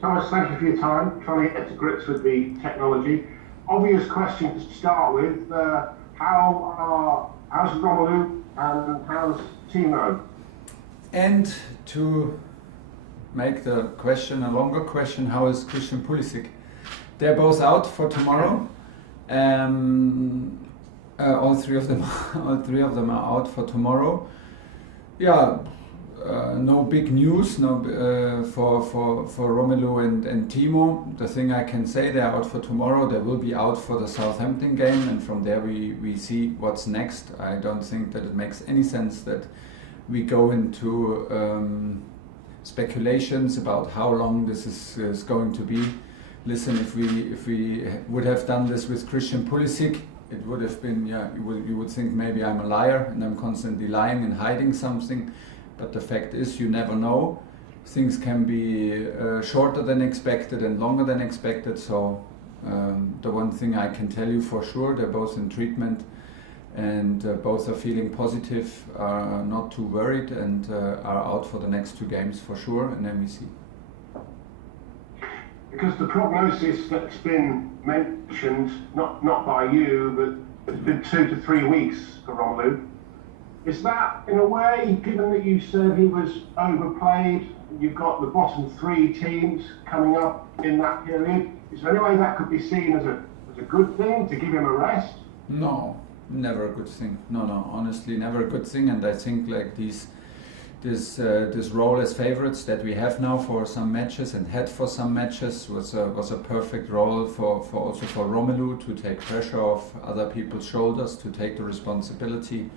Thomas, thank you for your time, trying to get to grips with the technology. Obvious question to start with, how's Romelu and how's Timo? And to make the question a longer question, how is Christian Pulisic? They're both out for tomorrow. All three of them are out for tomorrow. Yeah, no big news for Romelu and Timo. The thing I can say, they're out for tomorrow. They will be out for the Southampton game, and from there we see what's next. I don't think that it makes any sense that we go into speculations about how long this is going to be. Listen, if we would have done this with Christian Pulisic, it would have been, you would think maybe I'm a liar and I'm constantly lying and hiding something. But the fact is, you never know. Things can be shorter than expected and longer than expected. So the one thing I can tell you for sure, they're both in treatment and both are feeling positive, are not too worried, and are out for the next 2 games for sure, and then we see. Because the prognosis that's been mentioned, not by you, but it's been 2 to 3 weeks for Romelu. Is that, in a way, given that you said he was overplayed, you've got the bottom 3 teams coming up in that period, is there any way that could be seen as a good thing, to give him a rest? No, never a good thing. No, honestly, never a good thing. And I think like this role as favourites that we have now for some matches and had for some matches was a perfect role for also for Romelu to take pressure off other people's shoulders, to take the responsibility.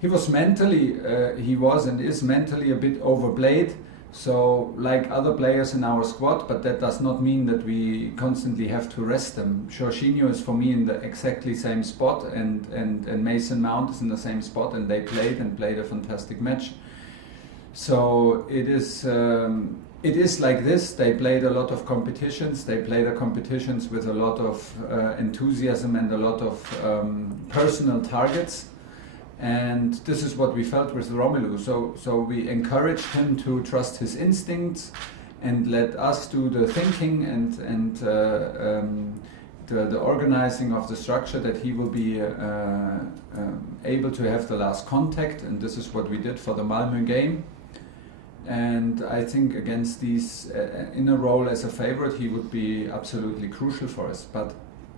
He was mentally, and is mentally a bit overplayed, so like other players in our squad, but that does not mean that we constantly have to rest them. Jorginho is for me in the exactly same spot, and Mason Mount is in the same spot, and they played a fantastic match. So it is like this. They played a lot of competitions. They played the competitions with a lot of enthusiasm and a lot of personal targets. And this is what we felt with Romelu. So we encouraged him to trust his instincts and let us do the thinking and the organizing of the structure, that he will be able to have the last contact. And this is what we did for the Malmö game. And I think against these, in a role as a favorite, he would be absolutely crucial for us. But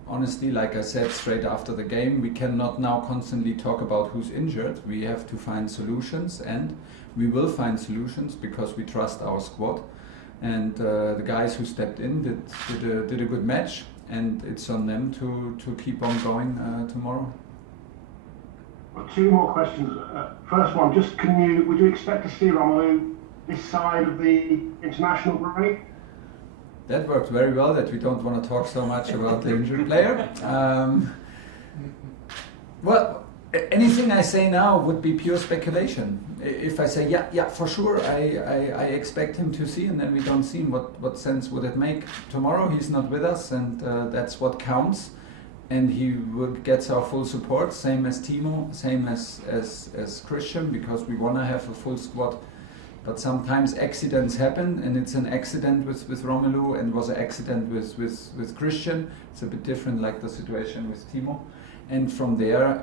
honestly, like I said straight after the game, we cannot now constantly talk about who's injured. We have to find solutions, and we will find solutions because we trust our squad. And the guys who stepped in did a good match, and it's on them to keep on going tomorrow. Well, 2 more questions. First one, just would you expect to see Romelu this side of the international break? That worked very well, that we don't want to talk so much about the injured player. Well, anything I say now would be pure speculation. If I say, yeah, for sure, I expect him to see, and then we don't see him, what sense would it make? Tomorrow he's not with us, and that's what counts. And he gets our full support, same as Timo, same as Christian, because we want to have a full squad. But sometimes accidents happen, and it's an accident with Romelu, and was an accident with Christian. It's a bit different, like the situation with Timo. And from there,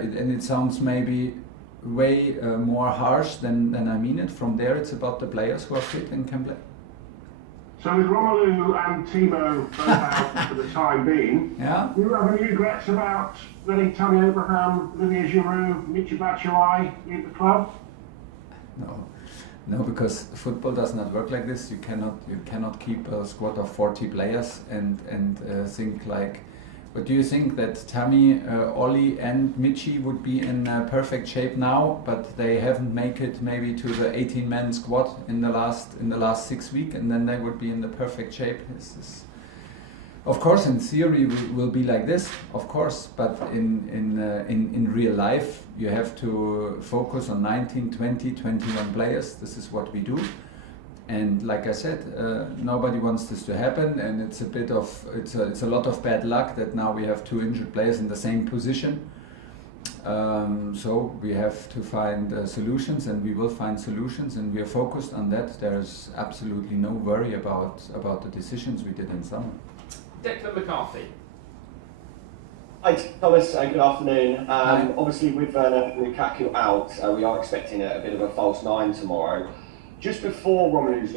it sounds maybe way more harsh than I mean it. From there, it's about the players who are fit and can play. So with Romelu and Timo both out for the time being, yeah. Do you have any regrets about letting Tammy Abraham, Olivier Giroud, Michy Batshuayi leave the club? No, because football does not work like this. You cannot keep a squad of 40 players and think like. But do you think that Tammy, Oli, and Michy would be in perfect shape now, but they haven't made it maybe to the 18-man squad in the last 6 weeks, and then they would be in the perfect shape? Of course, in theory, will be like this, of course, but in real life, you have to focus on 19, 20, 21 players. This is what we do. And like I said, nobody wants this to happen, and it's a lot of bad luck that now we have 2 injured players in the same position. So we have to find solutions, and we will find solutions, and we are focused on that. There's absolutely no worry about the decisions we did in summer. Declan McCarthy. Hi Thomas, good afternoon. Hi. Obviously with Lukaku out, we are expecting a bit of a false nine tomorrow. Just before Romelu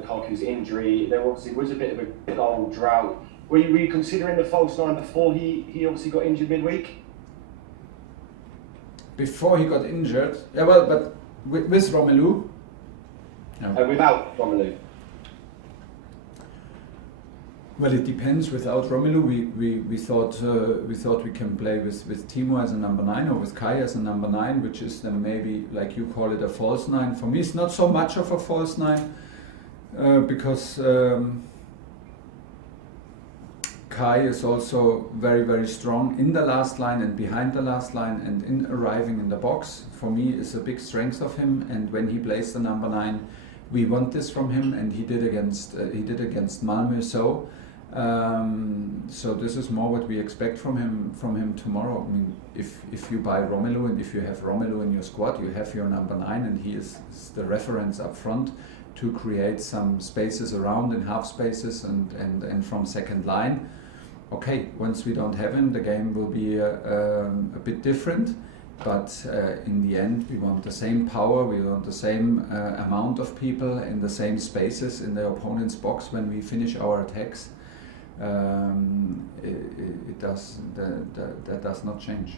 Lukaku's injury, there obviously was a bit of a goal drought. Were you considering the false nine before he obviously got injured midweek? Before he got injured, yeah, well, but with Romelu? No. Without Romelu? Well, it depends. Without Romelu, we thought we can play with Timo as a number 9 or with Kai as a number 9, which is then maybe, like you call it, a false 9. For me, it's not so much of a false 9 because Kai is also very, very strong in the last line and behind the last line and in arriving in the box. For me, is a big strength of him. And when he plays the number 9, we want this from him, and he did against Malmö. So this is more what we expect from him tomorrow. I mean, if you buy Romelu and if you have Romelu in your squad, you have your number 9, and he is the reference up front to create some spaces around in half spaces and from second line. Okay, once we don't have him, the game will be a bit different. But in the end, we want the same power, we want the same amount of people in the same spaces in the opponent's box when we finish our attacks. That does not change.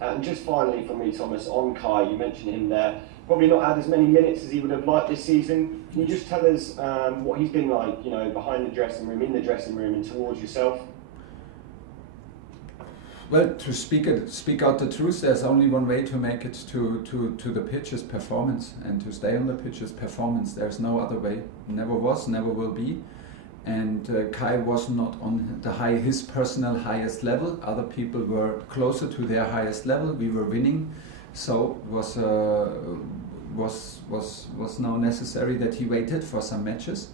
And just finally from me, Thomas, on Kai, you mentioned him there. Probably not had as many minutes as he would have liked this season. Can you just tell us what he's been like, behind the dressing room, in the dressing room, and towards yourself? Well, to speak out the truth, there's only one way to make it to the pitch is performance, and to stay on the pitch is performance. There's no other way. Never was, never will be. And Kai was not on his personal highest level. Other people were closer to their highest level. We were winning, so was now necessary that he waited for some matches,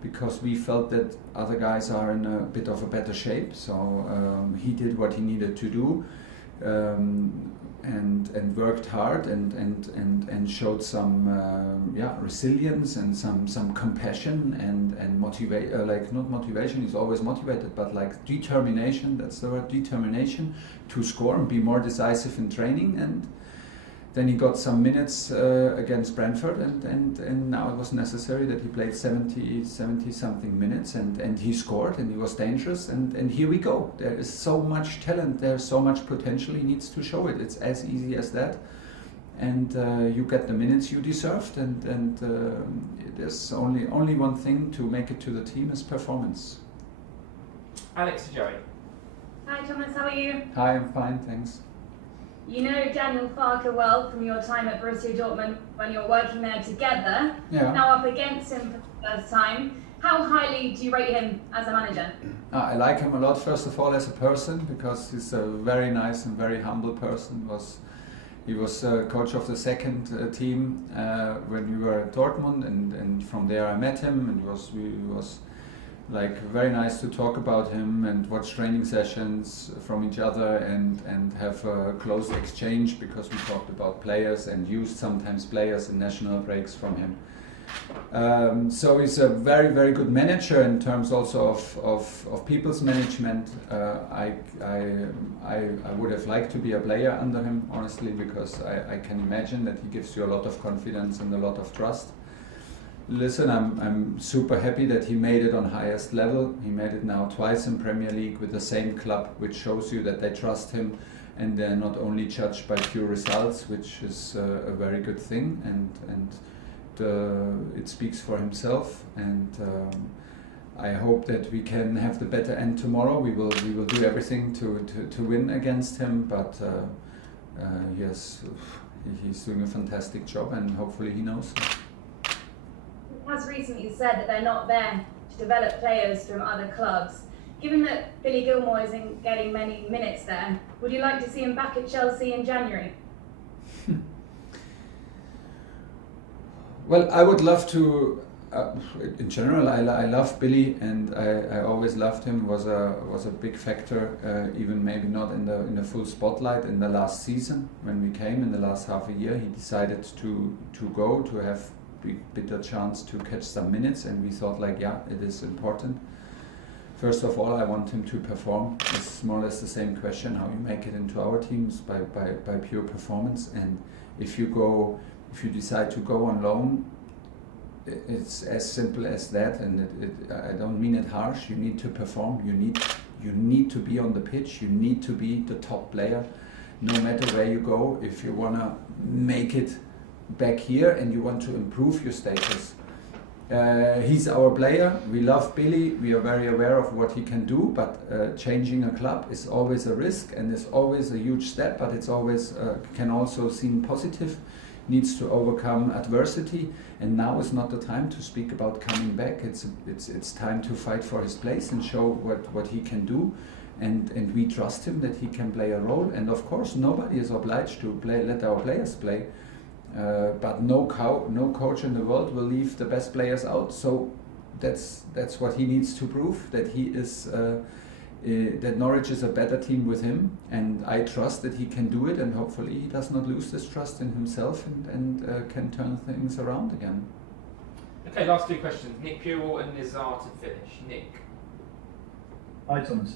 because we felt that other guys are in a bit of a better shape. So he did what he needed to do, and worked hard and showed some resilience and some compassion and not motivation. He's always motivated, but like determination. That's the word, determination, to score and be more decisive in training. And then he got some minutes against Brentford, and now it was necessary that he played 70 something minutes, and he scored, and he was dangerous, and here we go. There is so much talent, there's so much potential, he needs to show it. It's as easy as that. And you get the minutes you deserved, and there's only one thing to make it to the team is performance. Alex Joey. Hi Thomas, how are you? Hi, I'm fine, thanks. You know Daniel Farke well from your time at Borussia Dortmund when you were working there together. Yeah. Now up against him for the first time. How highly do you rate him as a manager? I like him a lot, first of all, as a person, because he's a very nice and very humble person. He was coach of the second team when we were at Dortmund, and from there I met him, and he was like very nice to talk about him and watch training sessions from each other and have a close exchange, because we talked about players and used sometimes players in national breaks from him. So he's a very, very good manager in terms also of people's management. I would have liked to be a player under him, honestly, because I can imagine that he gives you a lot of confidence and a lot of trust. Listen, I'm super happy that he made it on highest level. He made it now twice in Premier League with the same club, which shows you that they trust him and they're not only judged by pure results, which is a very good thing, and it speaks for himself. And I hope that we can have the better end tomorrow. We will do everything to win against him, but he's doing a fantastic job, and hopefully he knows. He has recently said that they're not there to develop players from other clubs. Given that Billy Gilmour isn't getting many minutes there, would you like to see him back at Chelsea in January? Well, I would love to In general, I love Billy, and I always loved him. Was a big factor, even maybe not in the full spotlight in the last season when we came in the last half a year. He decided to go to have bigger chance to catch some minutes, and we thought like, yeah, it is important. First of all, I want him to perform. It's more or less the same question: how you make it into our teams by pure performance. And if you decide to go on loan, it's as simple as that, and I don't mean it harsh. You need to perform. You need to be on the pitch. You need to be the top player, no matter where you go. If you wanna make it back here and you want to improve your status, he's our player. We love Billy. We are very aware of what he can do. But changing a club is always a risk and is always a huge step. But it's always can also seem positive. Needs to overcome adversity, and now is not the time to speak about coming back. It's time to fight for his place and show what he can do, and we trust him that he can play a role. And of course, nobody is obliged to let our players play, but no coach in the world will leave the best players out. So that's what he needs to prove, that he is. That Norwich is a better team with him, and I trust that he can do it, and hopefully he does not lose this trust in himself and can turn things around again. Okay, last two questions. Nick Pewell and Nizar to finish. Nick. Hi Thomas.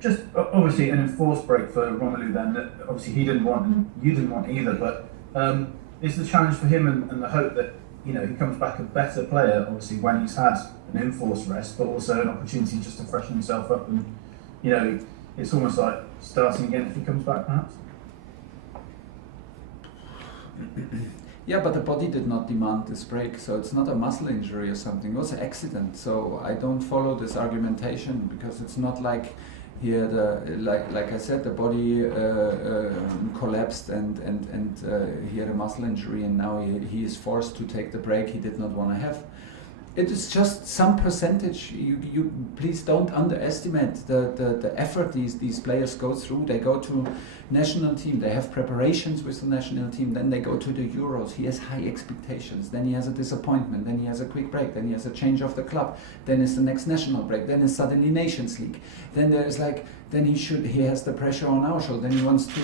Just obviously an enforced break for Romelu then, that obviously he didn't want and you didn't want either, but is the challenge for him and the hope that he comes back a better player, obviously when he's had an enforced rest, but also an opportunity just to freshen himself up and it's almost like starting again if he comes back, perhaps? Yeah, but the body did not demand this break, so it's not a muscle injury or something. It was an accident, so I don't follow this argumentation, because it's not like he had like I said, the body collapsed and he had a muscle injury, and now he is forced to take the break he did not want to have. It is just some percentage. You please don't underestimate the effort these players go through. They go to national team, they have preparations with the national team, then they go to the Euros. He has high expectations, then he has a disappointment, then he has a quick break, then he has a change of the club, then is the next national break, then is suddenly Nations League, then there's he has the pressure on our shoulder, then he wants to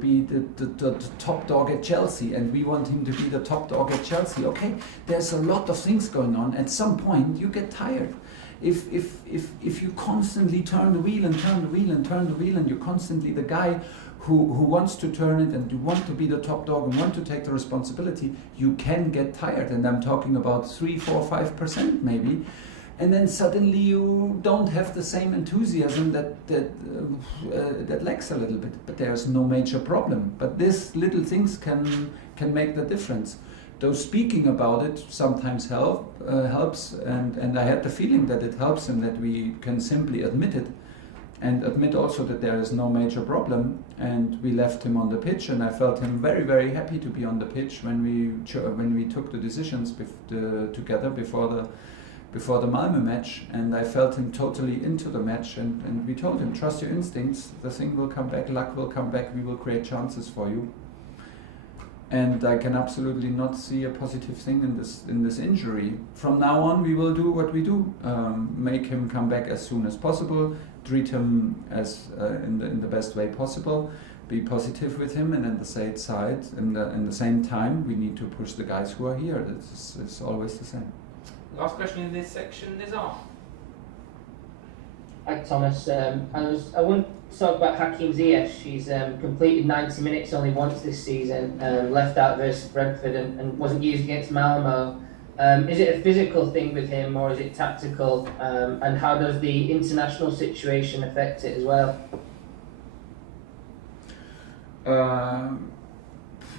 be the top dog at Chelsea, and we want him to be the top dog at Chelsea. Okay, there's a lot of things going on. At some point you get tired. If you constantly turn the wheel and turn the wheel and turn the wheel, and you're constantly the guy who wants to turn it and you want to be the top dog and want to take the responsibility, you can get tired. And I'm talking about 3, 4, 5% maybe. And then suddenly you don't have the same enthusiasm that lacks a little bit. But there's no major problem. But these little things can make the difference. Though speaking about it sometimes helps, and I had the feeling that it helps him, that we can simply admit it, and admit also that there is no major problem. And we left him on the pitch, and I felt him very, very happy to be on the pitch when we took the decisions together before the Malmö match, and I felt him totally into the match, and we told him, trust your instincts, the thing will come back, luck will come back, we will create chances for you. And I can absolutely not see a positive thing in this injury. From now on, we will do what we do: make him come back as soon as possible, treat him as in the best way possible, be positive with him, and at the same time, we need to push the guys who are here. It's always the same. Last question in this section, Nizar. Hi Thomas, I want to talk about Hakim Ziyech. He's completed 90 minutes only once this season, left out versus Brentford and wasn't used against Malmo. Is it a physical thing with him, or is it tactical? And how does the international situation affect it as well?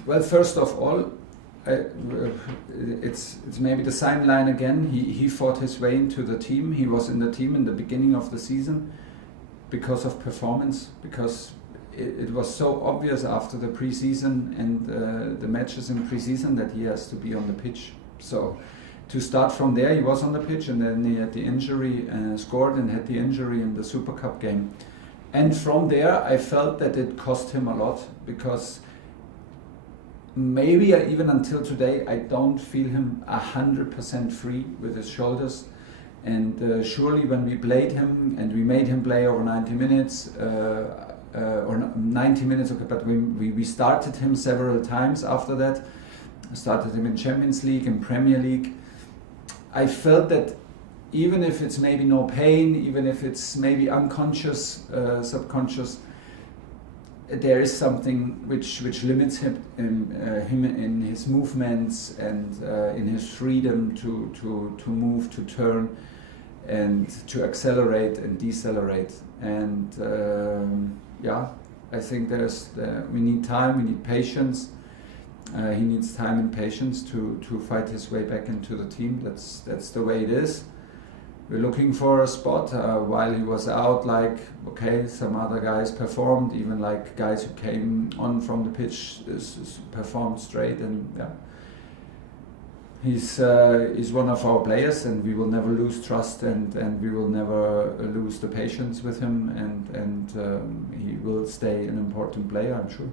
Well, first of all, it's maybe the same line again. He fought his way into the team. He was in the team in the beginning of the season because of performance, because it was so obvious after the pre-season and the matches in pre-season that he has to be on the pitch. So to start from there, he was on the pitch, and then he had the injury, scored and had the injury in the Super Cup game. And from there, I felt that it cost him a lot, because maybe even until today, I don't feel him 100% free with his shoulders. And surely when we played him and we made him play over 90 minutes, or 90 minutes, okay, but we started him several times after that. I started him in Champions League, in Premier League. I felt that even if it's maybe no pain, even if it's maybe unconscious, subconscious, there is something which limits him in his movements and in his freedom to move, to turn, and to accelerate and decelerate. And yeah, I think we need time, we need patience. He needs time and patience to fight his way back into the team. That's the way it is. We're looking for a spot. While he was out, like, okay, some other guys performed, even like guys who came on from the pitch performed straight, and yeah. He's one of our players, and we will never lose trust, and we will never lose the patience with him, and he will stay an important player, I'm sure.